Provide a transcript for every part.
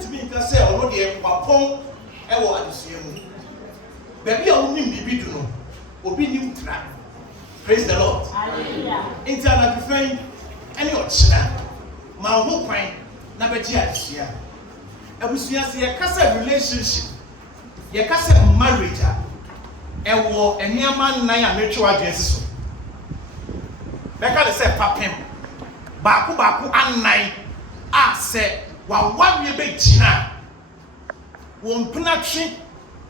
to me can say or no the papa e wo adesua mu baby a wonim bibi du no obi nim tra. Praise the Lord. Hallelujah. Internet friend any ochina ma ho kwan na be ji adesua abusua se ye kasa relationship ye kasa marriage e wo eniama nan a metwe adwese so beka de say papem baako anan a se wa wawe be gina wo mpena twe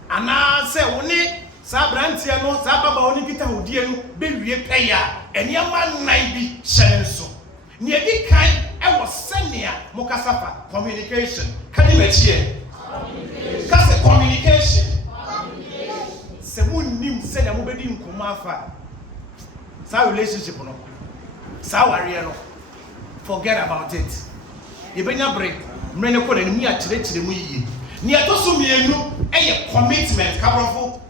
ana se wo ne sa brantia no sa baba woni kita hodie no be wie peya eniama nan bi hyere so ne edi kan e wo senia mo kasafa communication kani mechie kase communication se munnim se na mo bedi nkoma afa sa relationship no sa ware no forget about it. You benya break. Mrene ko na ni akire mu yiye. Ni atoso mienu eye commitment kabrofo.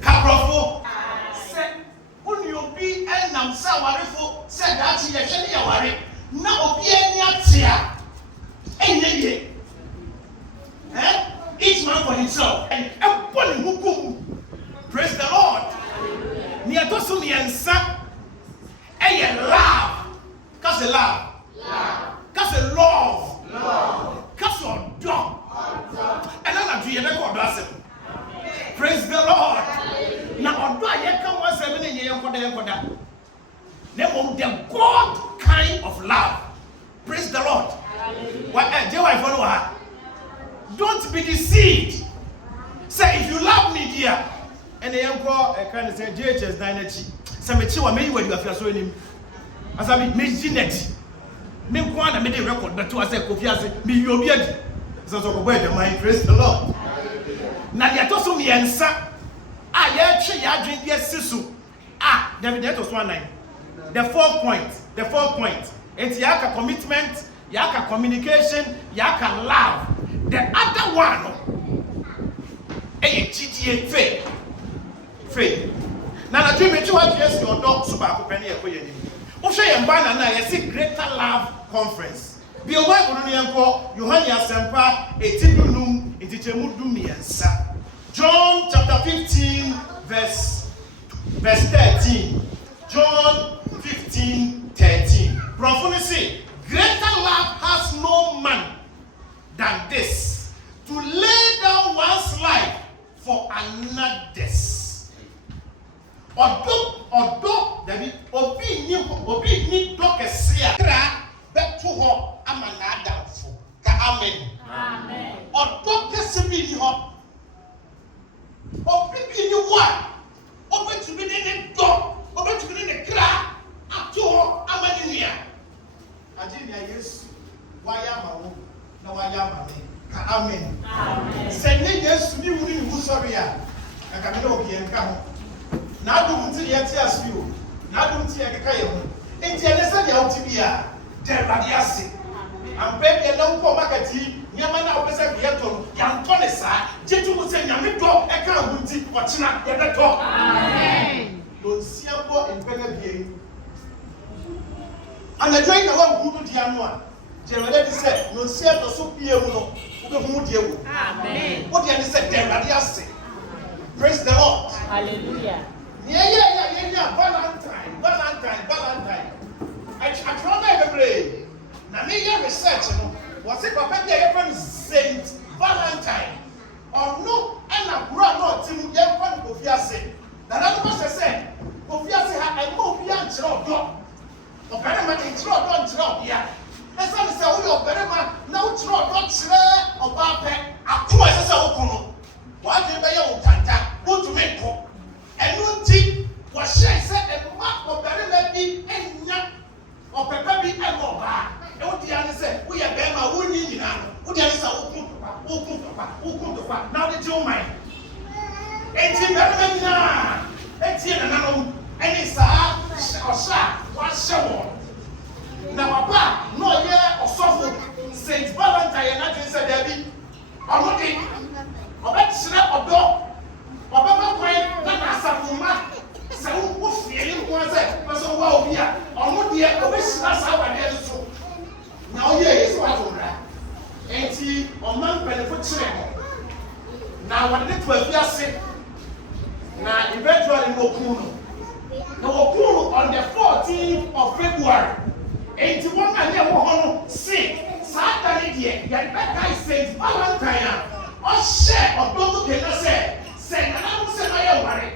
Kabrofo. Se uni obi enam sa warefo se dachi ye hwe ni ya ware. Na obi enya tia. Enye ye. Each man for himself. And everybody hukum. Praise the Lord. Ni atoso miensa eye love. Cause a love. Cause a love. Cause a dog. And then I do you go bless him. Praise the Lord. Now do I come 1 year for the God kind of love. Praise the Lord. What don't be deceived. Say if you love me, dear, and the young girl kind of say JHS 9H. Some chiwa may you have so him. As I mean, Miss Jeanette. Me kwana me dey record but to say Kofiase me you obiadi. So go boy the mind. Praise the Lord. Na dia to so me ensa. Ya twe ya adwen dia sisu. David that was 19. The 4 point. It's yaka commitment, yaka communication, yaka love. The other one GTA faith. Now na dream me to what yes your dog super akopani e koye ni. Oshe yembana na yesi greater love conference. Bi o Bible no yenko Yohane Asempa etidunum entichemu dumiensa. John chapter 15 verse 13. John 15:13. Profuni say, greater love has no man than this, to lay down one's life for another's. Odo David obi ni dokesia kra beto ho amana adamfo ka amen odo kesibi ni ho obi bi ni wa obetumi ni do obetumi ni kra ato ho amani nia ajinia Yesu waya mawo na waya mane ka amen sene Yesu ni wuri ni wusori a ka me no obi enka ho na do mti ye ti asio na do mti ye keka ye ho enti ene se dia uti bia de rade ase ampe de na uko makati nyama na opese ke yeto ya nto ne sa jetu mu se nyame do e ka agunti ochina ye beto amen don siabo empega bie ana join na wa gudu dia no a je rade ti se no sia to so bie mu no wo be hu die wo amen wo dia ni se de rade ase. Praise the Lord. Hallelujah. Yeah. Valentine. I tried every na me research no. Was it papa dey friend Saint Valentine? Or no, and na bro no tim dey friend Kofiase. Na no say Kofiase ha e mo bi an chiro do. Obere ma dey chiro do chiro bia. Esa me say wo yo obere ma na wo chiro do chire oba pe. Akoma esa say wo kono. Wa dey be ye wo tanta. Wo to me ko. Enu nti wa share say e ma obere la bi enya opepa bi e mo ba. E wo dia ne say wo ye be ma wo nyi nyina no. Wo dia ne say wo kun to pa. Now the Joe mind. Enti be na nyina. Enti na no. Eni sa osha wa shewo. Na papa no ye osofo Saint Valentine na tin say there be. Omodi. Obetire odo. Obaba kwen na asafuma. Se wo fieli ko say so wa obi a omodi e obesira sa wa de so. Na oye yeso atonra. Enti na what did Kofiase na eventually no on the 14th of February 81 and there were sick Saturday ya Saint Valentine or share of Dogo Kena say my worry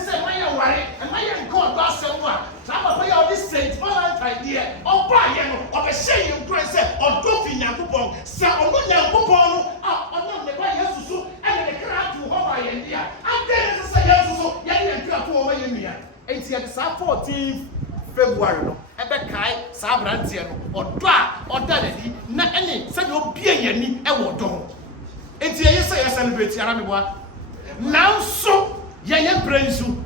say my worry and my God was someone Sama pay all this Saint Valentine there or Brian or a shame you pray say or Dofi Yakupon say or no Yakupon or the Yesu and the crowd to Hawaii and there and then it's a Yesu yan to over Yemia. It's the 14th February no ebe kai sa brantie no odo a odaladi na ene se do bia yani e wodo enti ye say celebrate ara me boa now so ye branzu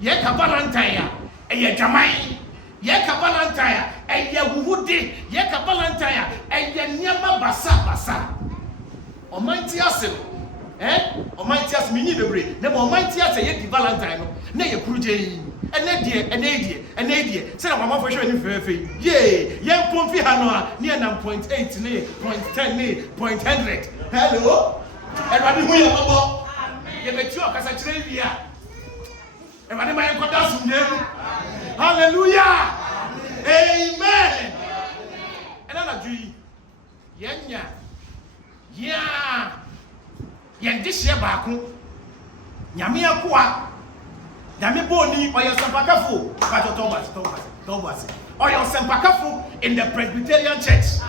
ye ka Valentine ye jamai ye ka Valentine ye wuhude ye ka Valentine ye niama basa omanti ase omanti ase minyi debre na omanti ase ye di Valentine no na ye kuruje and idea. Say I'm for sure any fair. Yay, young Pompi Hanoa, near 0.8, near 0.10, near 0.100. Hello? And what do we have? You make sure because I train here. And what am I got us from them? Hallelujah! Amen! And I'm a dream. Yeah, this year back. Yamia Kwa. Yami boni or your sempakafu, Thomas. Or your sempakafu in the Presbyterian Church.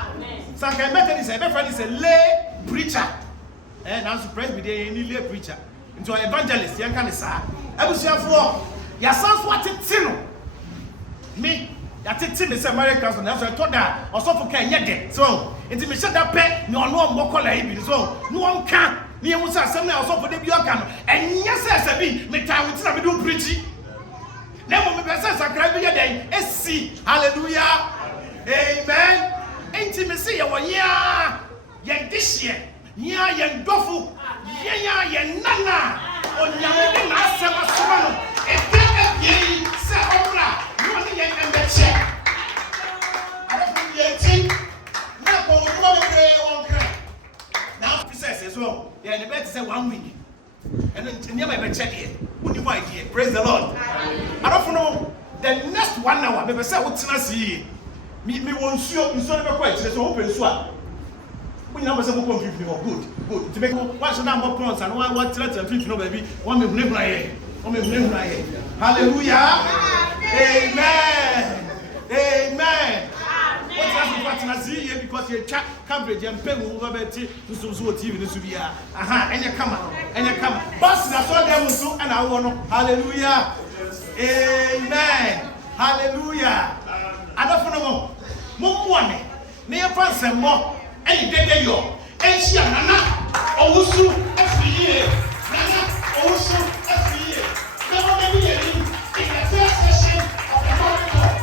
Sankai Methodist, my friend is a lay preacher. And I'm a Presbyterian lay preacher. Into an evangelist, young can say. I was here for your son's what it's me. That it's in the Americans, and that's why I thought that or so for Kenya. So, it's me shut up, no one more color, so no one can. Ni musa asem na osofo de bi oka no enya se bi me time we na me do preach na mo me pese sakra bi ye den esi hallelujah amen enti me se ye wo ya ye dihye ya ye ndofu ye nana onyame de na asem asoma no ye se omra no ni ye embeche arafu ye ti na ko wo me kre won kre now process as well. Yeah, the best say 1 week. And then near my check here. Wouldn't you idea? Praise the Lord. I don't know. The next 1 hour, maybe say what's not see. Me won't show you so never quite. So open swap. We never say what good. To make what's the number of plants and what threats and feet, no baby. 1 minute like 1 minute like hallelujah. Amen. What's that see here because you chat coverage and pay over to TV this be and you come. Boss that's all them so and I want hallelujah. Amen. Hallelujah. I don't know more money. Near France more any day yo. And she nana Owusu Afriyie. Nana Owusu Afriyie. Never be in the first session of the Bible.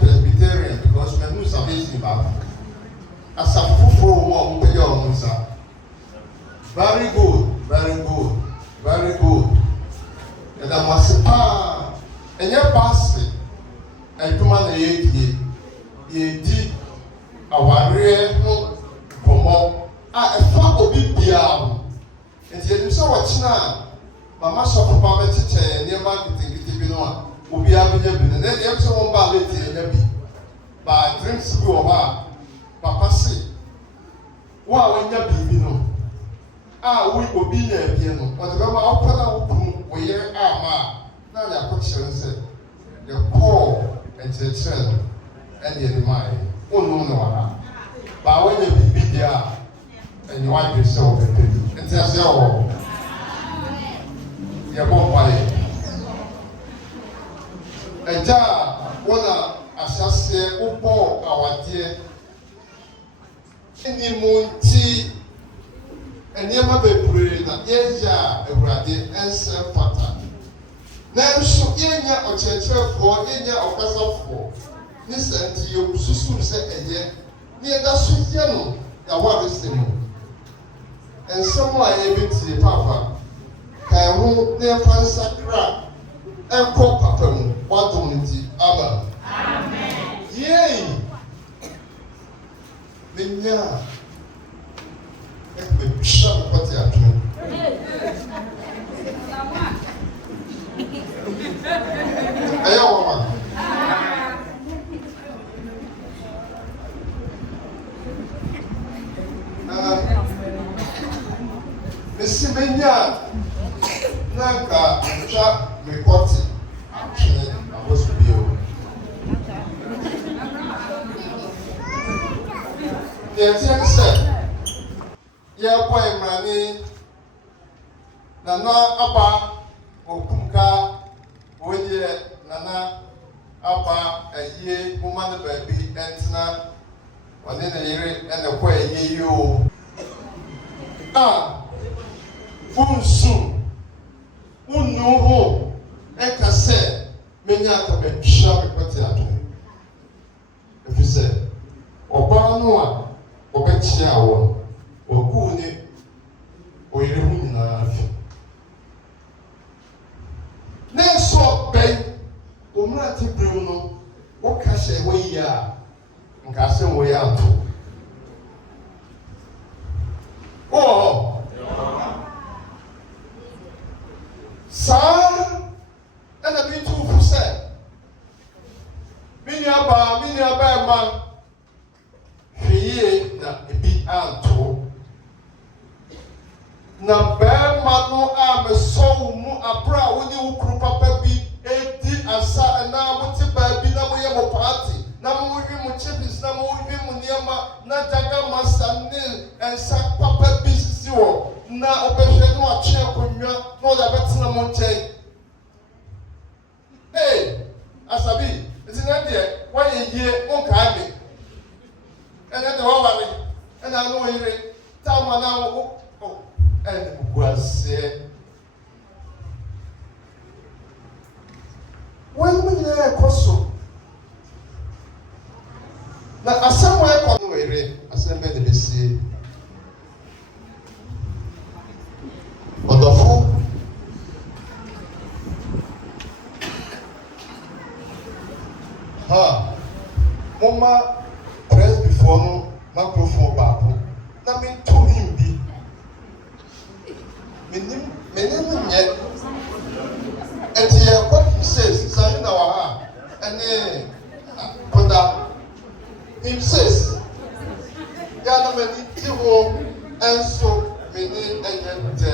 Presbyterian because my news are based about as a full very good. And I was and your passing and come on ye did our real promote a far of BPR. And yet, so what's now? Mamma shop about it near marketing, will be having a bit, and then the extra one ballet in a bit. But drinks go about Papa say, wow, when you're baby, no. We will be there, piano, but the Papa will hear our now their question said, the poor and the child and the mind. Oh, no. But when you be there and you wipe yourself, and tell you, you're born by Eja wona asase upo awadie eni munti nneɛma bebree na yɛyɛ a Awurade nsɛ fata. Nanso yɛnya ɔkyerɛkyerɛfoɔ, yɛnya ɔkasafoɔ. Ne sɛ nti yɛsusu sɛ ɛyɛ ne yɛda so yɛ no yɛaware sɛ mu. Nsɛm a yɛbɛtie papa kae ho na yɛfa nsakra ɛnkɔ papa mu wadom no nti. Amen. Yei menya mebisa mekɔte atwene ɛyɛ wɔ ma mesi menya na nka ntwa mekɔte atwene abɔso bio. Yɛtie sɛ yɛbɔ mmane Nana Aba Okumka wɔyɛ Nana Aba ayie kuma ne baabi ɛntena ɔne ne yere ɛna kɔ ayie yi o. Funsu unnu ho ɛka sɛ menya akabɛtwa mekɔte atwene. Ɛfiri sɛ ɔbaa no a ɔbɛkyia wɔn wɔguu ne ɔyere ho nyinaa fi. Na nso ɔbɛn ɔmmerante berɛm no woka hyɛ wɔyi a nka asɛm wɔyɛ anto. Saa ɛna bi tuufu sɛ me nuabaa me nuabɛɛma hwee na ebi anto. Na bɛɛma no a mesɔ wo mu abere a wone wo kuru papa bi edi asa ɛna wote baabi na woyɛ mo paati na mowi mo chipis na mowi mo nneɛma na daga masa ne nsa papa bi sisi wɔ na ɔbɛhwɛ no atwe akonnwa na ɔde abɛtena mo nkyɛn. Asabi nti na deɛ wɔyɛ yie nkaa me ɛnɛ de wɔware ɛna ano wɔ yere taama na wo ɛne buaseɛ. Wɔn mu nyinaa ɛkɔ so na asɛm a ɛkɔ no wɔ yere asɛm bɛ de besie. Ɔdɔfo moma Presby foɔ no microphone baako na mento him bi menim nyɛ ɛnti yɛkɔ himself sane na wɔ ha ɛne koda himself yɛana m'ani ti ho ɛnso mene ɛnyɛ dɛ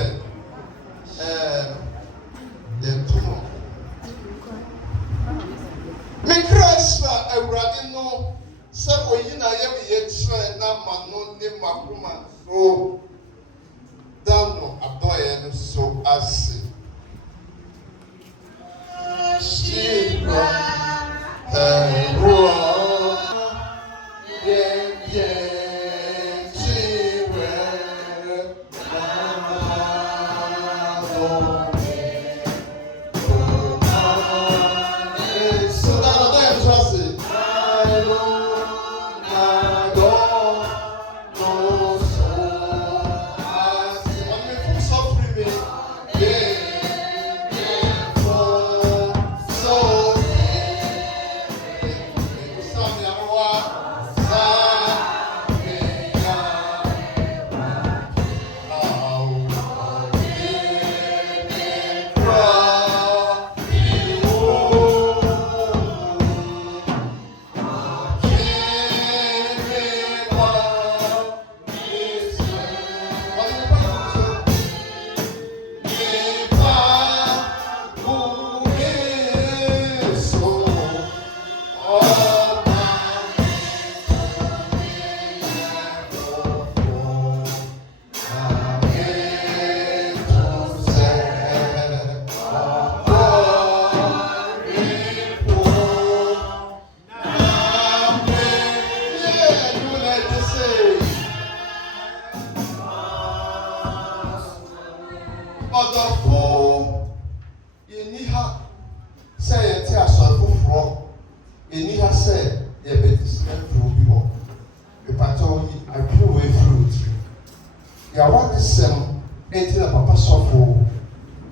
yɛnto no mekra sra Awurade no sɛ oyi na yɛ me yɛkyerɛ na ma no ne makoma so da no adɔeɛ no so ase. Shira yɛ bɛ ɛfuru bi hɔ ipatɔ yi adwene wɔ efiri otiri yawa ne sɛm eti na papa sɔfo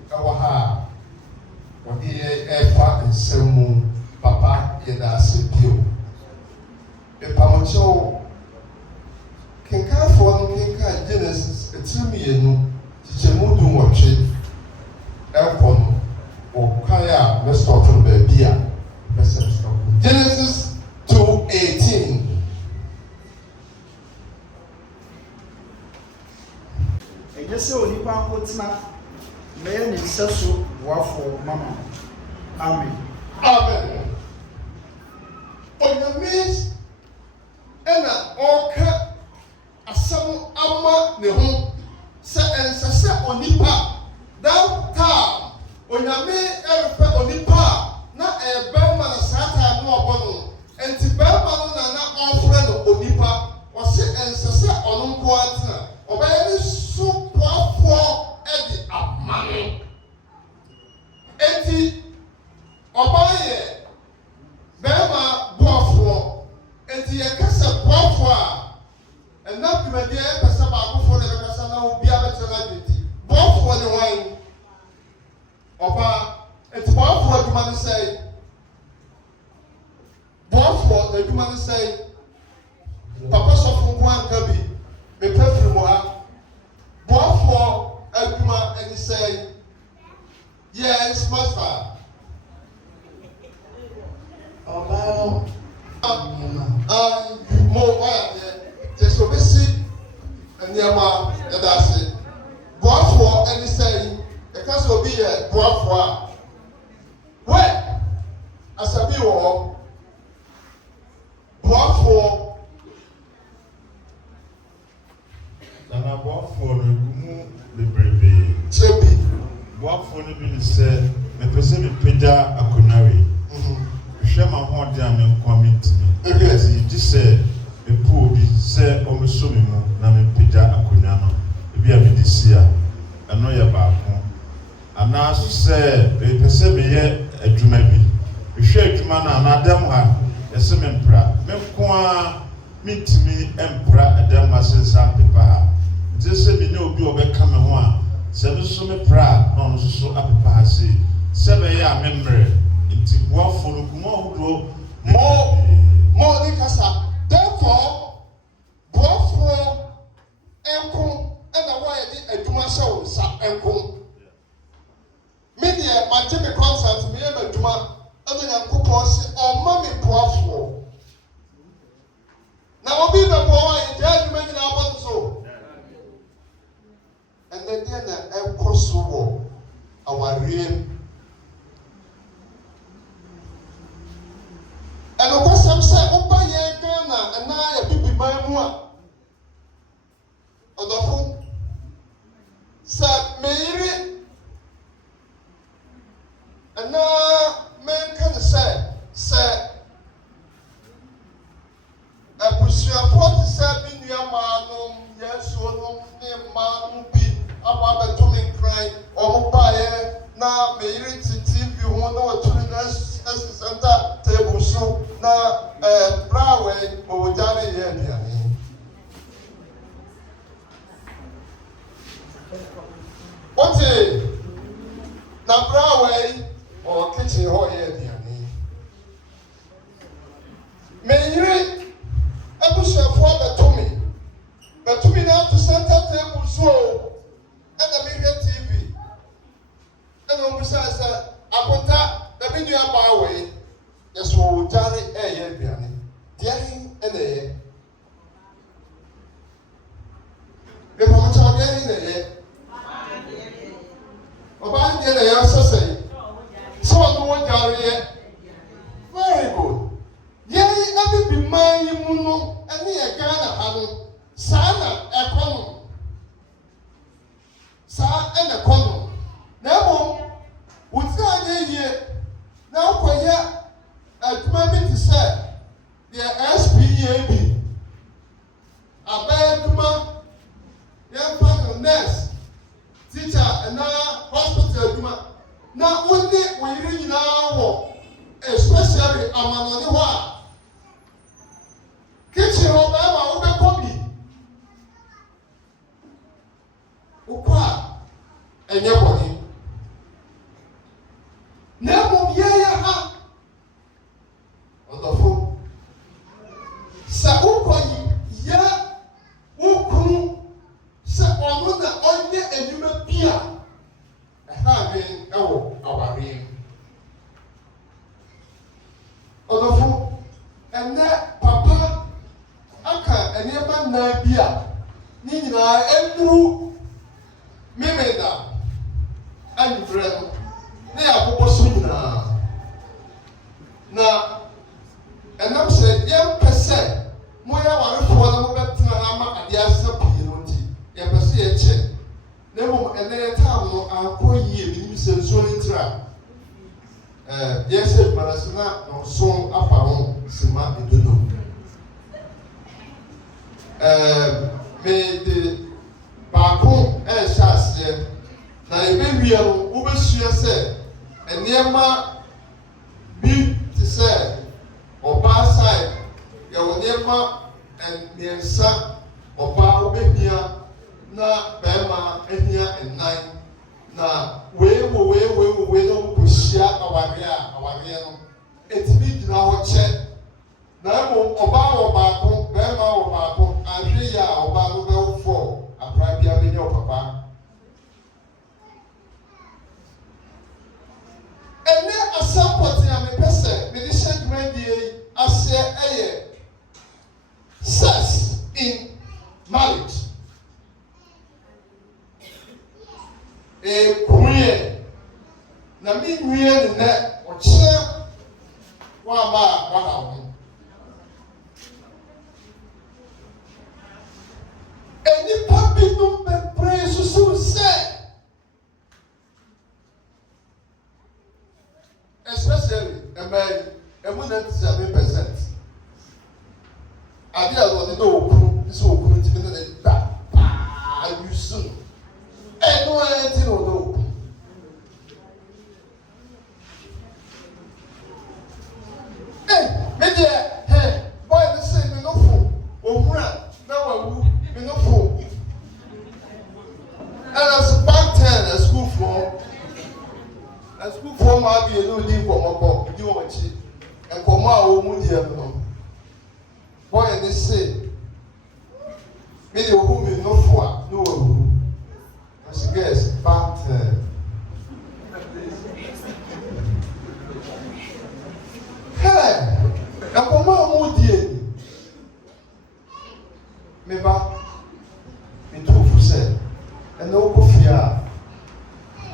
ɛwɔ ha a wɔde yɛ ɛfa nsɛm mu papa yɛ da ase bio ipamɔkyɛw kenkanfoɔ no kenkan Genesis etiri mmienu kyekyɛmu du nwɔtwe ɛkɔ no wɔ kwan a mɛsɔtɔ no baabi a mɛsɛ sɔtɔ Genesis 2:18. Ɛnyɛ sɛ onipa nkotena mɛyɛ ne nsa so boafoɔ mama. Amen. Amen. Onyame ɛna ɔka asɛm ama ne ho sɛ ɛnsɛ sɛ onipa that time onyame ɛrepɛ onipa a na ɛyɛ bɛrima na saa time no ɔbɔ no nti bɛrima no na ɔfrɛ no onipa ɔse ɛnsɛ sɛ ɔno nko atena ɔbɛyɛ ne so boafoɔ ɛde ama no enti ɔbaa yɛ bɛrima boafoɔ enti yɛka sɛ boafoɔ a ɛnam dwumadie ɛpɛ sɛ baakofoɔ na ɛbɛkasa na obiara bɛtena no adwenti boafoɔ ne wan ɔbaa enti boafoɔ adwuma no sɛe boafoɔ adwuma no sɛe papa sɔfo nko anka bi mepɛ firi mu ha boafoɔ adwuma ani sɛe yes master Ɔbaa mo ɔyɛ kyɛ sɛ obɛsi nneɛma yɛda ase boafoɔ ani sɛe ɛka sɛ obi yɛ boafoɔ a wɛ asabi wɔ hɔ boafoɔ Nana boafoɔ no egu mu bebrebe. kyɛ bi Boafoɔ no bi ne sɛ mepɛ sɛ mepagya akonnwa wei. Hwɛ ma ho ɔde a menkwa mentimi. Nti gye sɛ mepo obi sɛ ɔmɛsɔ me mu na mepagya akonnwa no. Ebi a mede si a ɛno yɛ baako. Anaaso sɛ mepɛ sɛ meyɛ adwuma bi. Mehwɛ adwuma no a n'adam ha yɛsɛ me mpra. Me nko a mentimi mpra adam ha sɛ nsa pepa ha. Nti sɛ me ne obi a ɔbɛka me ho a sɛ me so me pra na ɔno nso so apepa ha sei. Sɛ bɛyɛ a memmerɛ nti boafoɔ no kuma ahodoɔ mo ne kasa therefore boafoɔ nko ɛna wɔyɛ de adwuma hyɛ wo nsa nko me deɛ magye me contract meyɛ m'adwuma ɛna Nyankopɔn se ɔma me boafoɔ na obi bɛboa wɔ a yɛgya adwuma nyinaa bɔ no so ɛnɛ deɛ na ɛkɔ so wɔ awareɛ mu ɛnokɔsɛm sɛ woba yɛn Ghana anaa yɛ bibiman mu a ɔdɔfo sɛ meyere anaa menka ne sɛ abusuafoɔ te sɛ bi nnuamaa nom yɛsuo nom ne mmaa nom bi abɔ abɛto me nkran ɔmo baeɛ na meyere te TV ho na wɔtumi no asi center table so na brawe ɔwɔgya ne yɛ aduane wote na brawe ɔwɔ kitchen hɔ yɛ aduane meyere abusuafoɔ bɛtumi na ato center table so ɛna mehwɛ TV ɛna ɔmusa sɛ akonta na me nua baa wei yɛsɛ ɔwɔgyare ɛyɛ aduane deɛ ɛna ɛyɛ mepɔmkyɛ ɔdeɛ na ɛyɛ ɔbaa deɛ na ɛyɛ sɛ sɛ ɔno wɔgyareɛ very good yɛn abibi man yi mu no ɛne yɛ Ghana ha no saa na ɛkɔ no saa ɛna ɛkɔ no na mmom wotiri anyɛ yie na wokɔyɛ adwuma bi te sɛ deɛ SPA bi abɛyɛ adwuma yɛmfa no nurse teacher anaa hospital adwuma na wone wo yere nyinaa wɔ especially amanɔne hɔ a ɛnyɛ bɔne na mmom yɛyɛ ha ɔdɔfo sɛ wokɔ yɛ wokunu sɛ ɔno na ɔnyɛ adwuma bi a ɛha adwen ɛwɔ awareɛ ɔdɔfo ɛnɛ papa aka nneɛma nnan bi a ne nyinaa ɛduru memeda anwummerɛ no ne yɛabobɔ so nyinaa na ɛnam sɛ yɛmpɛ sɛ moyɛ awarefoɔ na mobɛtena ha ama adeɛ asa pii no nti yɛmpɛ sɛ yɛkyɛ na mmom ɛnɛ yɛtam no ankɔ yie menim sɛ nsuo no ntira yɛhyɛ adwumadase na ɔnson afa ho sima edodo mede baako ɛhyɛ aseɛ na yɛbɛwie no wobɛsua sɛ nneɛma bi te sɛ ɔbaa side yɛwɔ nneɛma mmiɛnsa ɔbaa wobɛhia na bɛrima ahia nnan na wei na wɔkɔhyia awareɛ no ɛtumi gyina hɔ kyɛ na mmom ɔbaa wɔ baako bɛrima wɔ baako ahwɛ yɛ a ɔbaa no bɛwofɔ akora bia bɛnyɛ ɔpapa ɛnɛ asɛm pɔte a mepɛ sɛ mede hyɛ dwumadie yi aseɛ ɛyɛ sex in marriage kuruɛ na menwie ne nɛ ɔkyerɛ woama a waha ho nnipa binom bebree susuw sɛ especially ɛmu 97% ade a wɔde na wɔkunu sɛ wɔkunu ntimi ne ne da paa yusu no ɛno ara nti na wɔde wɔkunu medeɛ boy ne sɛ me nofo ɔhura na wawu me nofo ɛna so back 10 asukuufoɔ maa bi yɛne odi nkɔmmɔkɔ di wɔn akyi nkɔmmɔ a wɔn mu deɛ no boy ne sɛ me de ohu me nofo a ne wawu ɔsi girls back 10 nkɔmmɔ a wɔn die me ba me tuufu sɛ ɛna wokɔ fie a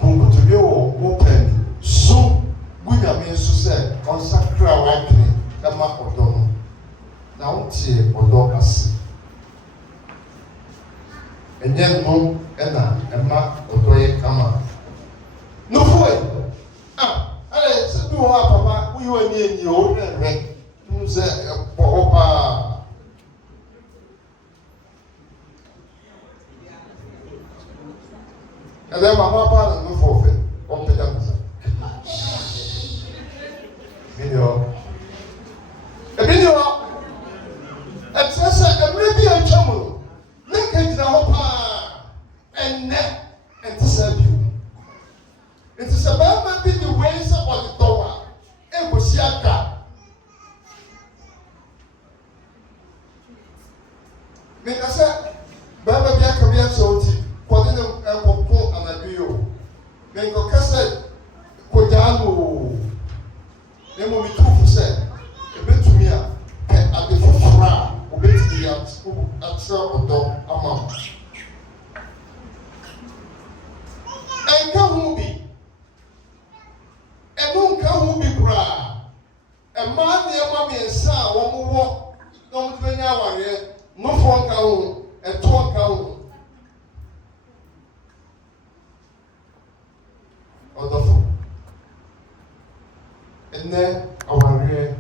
konkotobi wɔ wo pɛn so gu nyame so sɛ ɔnsakra w'adwene ɛma ɔdɔ no na wotie ɔdɔ ase ɛnyɛ no ɛna ɛma ɔdɔ yɛ kama nofoe ɛnɛ sɛ bi wɔ hɔ a papa woyi w'ani ani a wohwɛhwɛ tum sɛ ɛbɔ hɔ paa ɛdɛ ma papa na no for fɛ ɔmpɛ da nsa ebi ni hɔ ɛkyerɛ sɛ mmerɛ bi atwa mu no na ka gyina hɔ paa ɛnnɛ ɛnte sɛ bio nti sɛ bɛrima bi de wei sɛ ɔde dɔw a ɛnkɔsi ada meka sɛ bɛrima bi aka bi akyerɛ wo ti kɔde ne nkɔko anadwo yi o menkɔka sɛ kɔgyaa no o na mmom metuufo sɛ ɛbɛtumi a pɛ ade foforɔ a wobɛtumi akyerɛ ɔdɔ ama wo ɛnka ho bi ɛno nka ho bi koraa ɛmaa nneɛma mmiɛnsa a wɔmowɔ na wɔde bɛnya awareɛ nofoɔ nka ho ɛtoɔ nka ho ɔdɔfo ɛnɛ awareɛ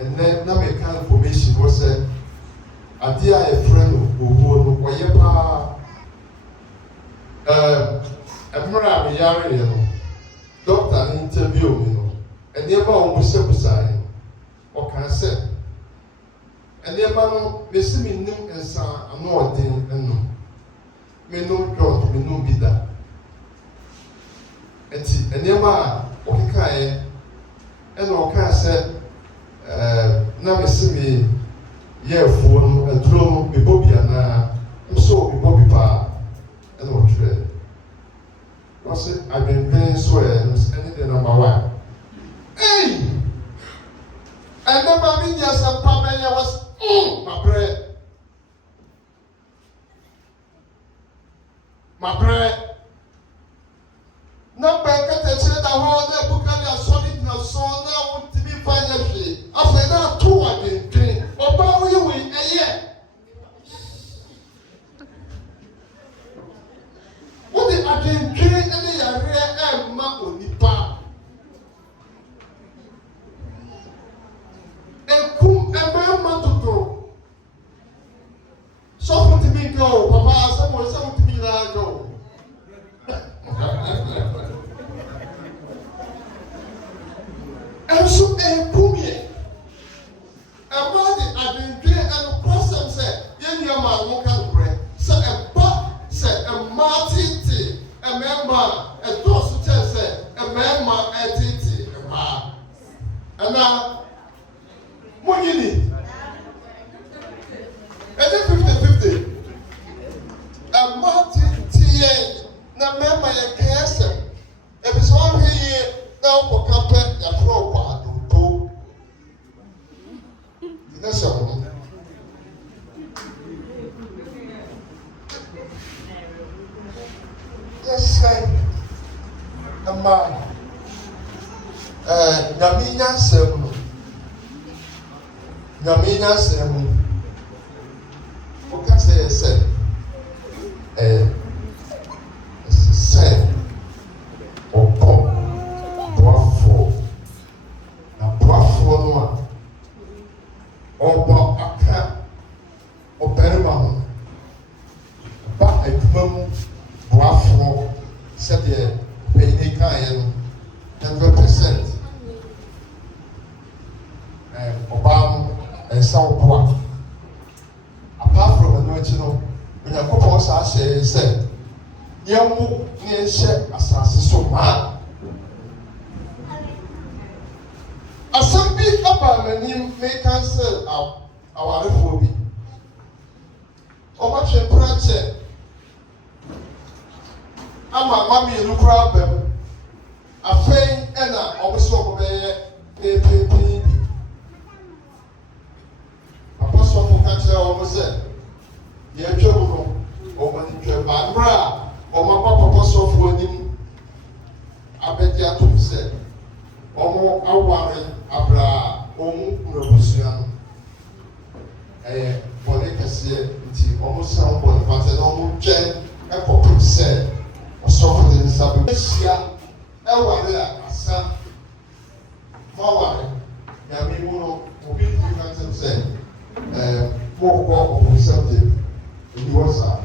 ɛnɛ na meka information wɔ sɛ adeɛ a yɛfrɛ no owuo no ɔyɛ paa mmerɛ a meyareeɛ no dɔkta ne interview me no nneɛma a wɔbusabusaeɛ no ɔkaa sɛ nneɛma no mesi me nim nsa ano ɔden nnom menum John menum bida enti enema okikae ena oka se na mesimi yefuo no aduro no mebobia na nso mebobi pa ena otwe was I've been paying so anything number 1 hey and then my media some pamela was my bread no bank at the whole day book and a solid no so now want to be financially after that 2 I been doing about you in a year. What did I can drink any area and Mako Nipa? And come and man to go. So to me go, Papa, someone to me now go. And so a cookie. And what did I can drink and the person said, in your man won't come bread. So a butt said a Martin. A member, a dozen said, a member, a titi, a ma. And now, what you need? And then 50-50. A Martin TA, na member, a cancer. If it's one here, now for company, a pro, do. That's all. Yes, a man. Yaminya Semu. What can say? Say, Boafo. Na Boafo no. Obo aka. Oberima. Ba edwuma Boafo said the pay kind 100%. Obama and South Bois. Apart from the original, when a couple of us said, Yamu near share assassin so bad. As some big about many may cancel our phobia. Or much a project. Ama mami elu problem afei ena omuso ko be pepe papa so ko ka kire o mo se ye twemu no o ma ni twe ba bra o ma papa so fo anim abedi atum se o mo aware abra o mu kubusia no bole kase nti o mo san bole pate no mo twen e ko se so for the Sabusia, Eware, Asa, Maware, Yamimuno, Mobi, you can say, more of something in WhatsApp.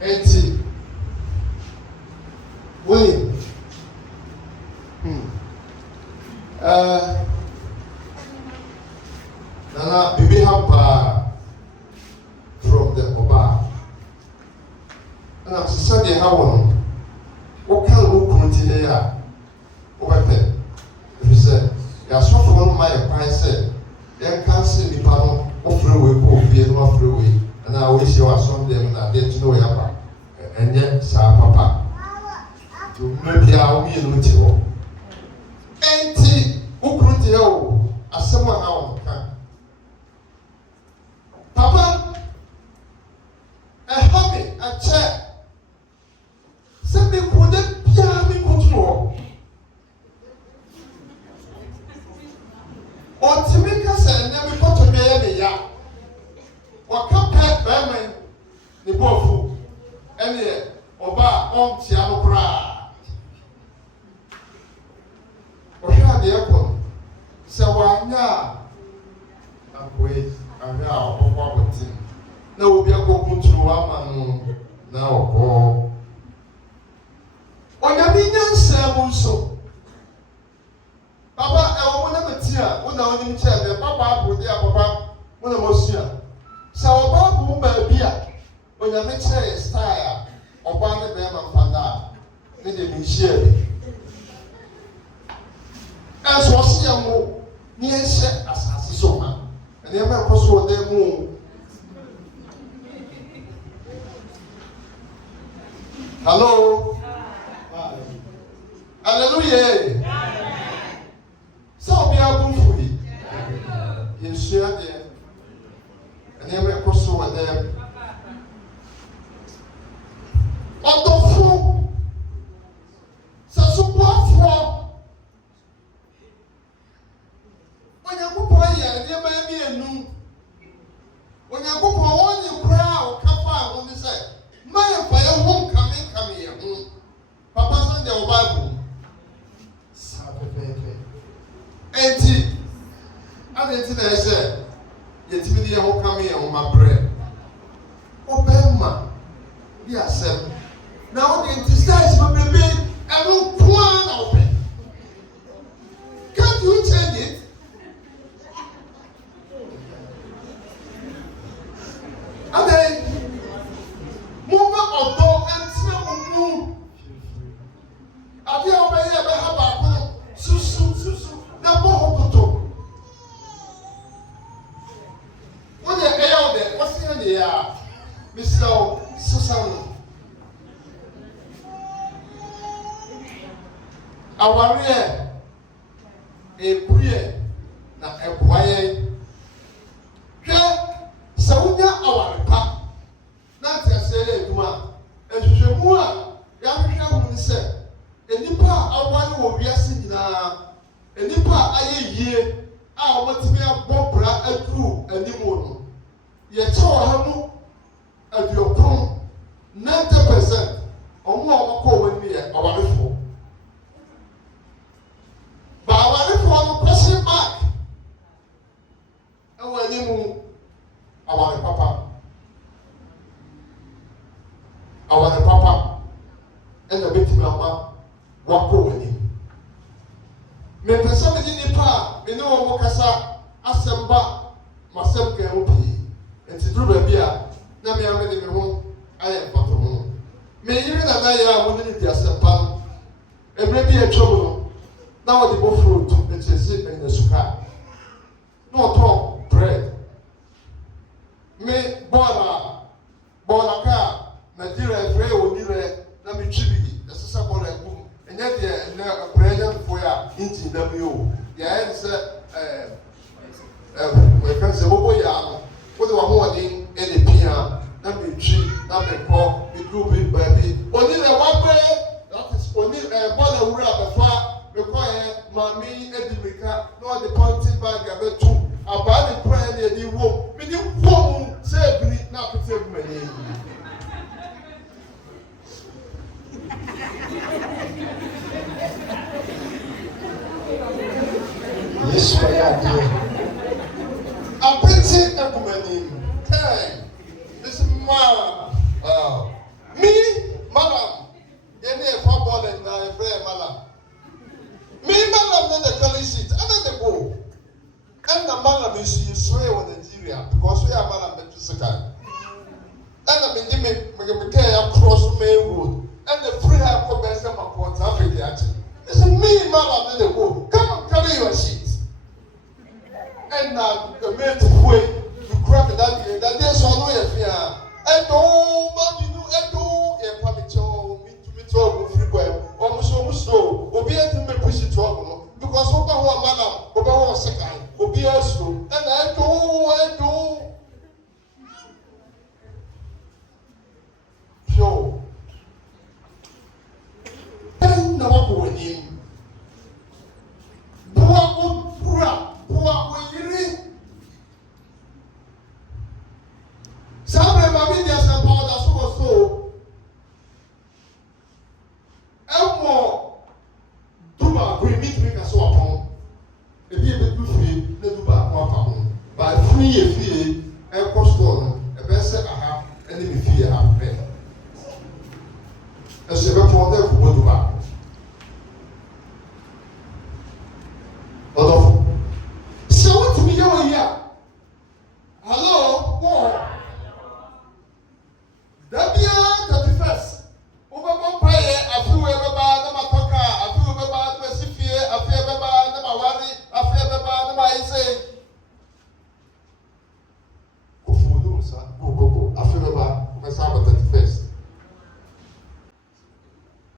80. William. Nana, Bibi Hampa from the Oba. And I'm Sunday, how long? What can we continue? Open. If you say, you are so from my price, then cancel the panel of freeway, or freeway, and I wish you are some them that they know Yapa. And yet, Sir Papa, to maybe I'll be in with you. Auntie, who couldn't tell as someone out can. Papa, a hobby, a chair. Somebody couldn't be control. Or to make us and never put to me any ya. Or compare Berman, the Bofu, any Oba on Tiano Bra. Or here the airport. So I'm now. I'm now over with him. Now we are going to one now. Oyaminya nsɛm nso papa ɛwɔ na metia wo na onim kyɛ de papa abode a papa wo na mosua sɛ ɔba bu ba bia onyame kyerɛ style ɔbaa ne bɛrima mpada ne de bi hyia bi ɛnso ɔsi yɛ mo ne yɛhyɛ asase so ma nneɛma ɛkɔ so wɔ dan mu hello hallelujah sɛ obi abomfo yi yɛnsua deɛ nneɛma ɛkɔ so wɔ dan ɔdɔfo sɛ soboafoɔ onyankopɔn yɛ nneɛma mmienu onyankopɔn wɔnye koraa a ɔka fa a ho ne sɛ ma yɛmfa yɛ ho nkame yɛ ho papa sɛ deɛ wo bible saa pɛpɛɛpɛ enti ade nti na ɛ sɛ yɛtumi de yɛ ho kame yɛ ho mabrɛ ɔbɛma bi asɛm na wode nti size bebrebe ɛno nkoa na wopɛ can't you change it? Okay, moma ɔdɔ ɛntena mo mu adeɛ a wobɛyɛ ɛbɛha baako susu na bɔ ho toto wode ɛyɛ wo dɛ wɔse yɛ deɛ a mesrɛ wo susa no awareɛ ebuɛ na ɛboa yɛn hwɛ sɛ wonya aware pa na te asɛ yɛ adwuma nhwehwɛmu a yɛahwehwɛ ho ne sɛ nnipa a aware wɔ wiase nyinaa nnipa a ayɛ yie a wɔmatumi abɔ bra aduru anim no yɛkyɛ wɔ ha mu aduɔkron 90% ɔmo a wɔkɔ wɔn anim yɛ awarefoɔ baawarefoɔ no question mark ɛwɔ anim aware papa ɛna bɛtumi ama wakɔ wɔn anim mepɛ sɛ mede nnipa a me ne wɔn kasa asɛm ba masɛm kan ho pii nti duru baabi a na me amede me ho ayɛ mfato ho me yere nana yɛ a wɔne ne di asɛmpa no ɛberɛ bi atwam no na wɔde bɔfuro tu ɛkyɛse ɛnyɛ suka na ɔtɔ bread me bɔɔla ka Nigeria ɛfrɛ yɛ onirɛ na metwi bi ɛsɛ sɛ bɔɔla ɛgum ɛnyɛ deɛ ɛnɛ brɛ nyɛnfoɔ a engine dam yi o yɛayɛ ne sɛ ɛka sɛ wobɔ yɛ ano wode w'ahoɔden ɛde pia na metwi na mekɔ meduru bi baabi onirɛ wabrɛ that is bɔɔla wura bɛfa mekɔɛ maame edi mirika na ɔde pɔntin bag abɛtu abaa ne kura yɛ de wom mede wom sɛ ebiri na apete egu m'ani Yesu ayɛ adeɛ apete egu m'ani kɛn this man me madam yɛne ɛfa bɔɔla nyinaa yɛfrɛ yɛ madam me madam no the color sheet and then they go and the madam is Israel or Nigeria because we are madam that is a guy and I mean me across main road and the free have come back some point Africa actually it's me madam then they go come and carry your sheet and the mate way you grab that day so no you fear and oh man you know and oh yeah pamicho me to free boy almost obi enti me push it to because oba ho madam oba ho second obi aso and edo yo and na wako wani bua yiri sabre ma bi dia sa powder so elmo duba ko mi tumi ka so apon ebi ebe du fie na duba ko afa ho ba free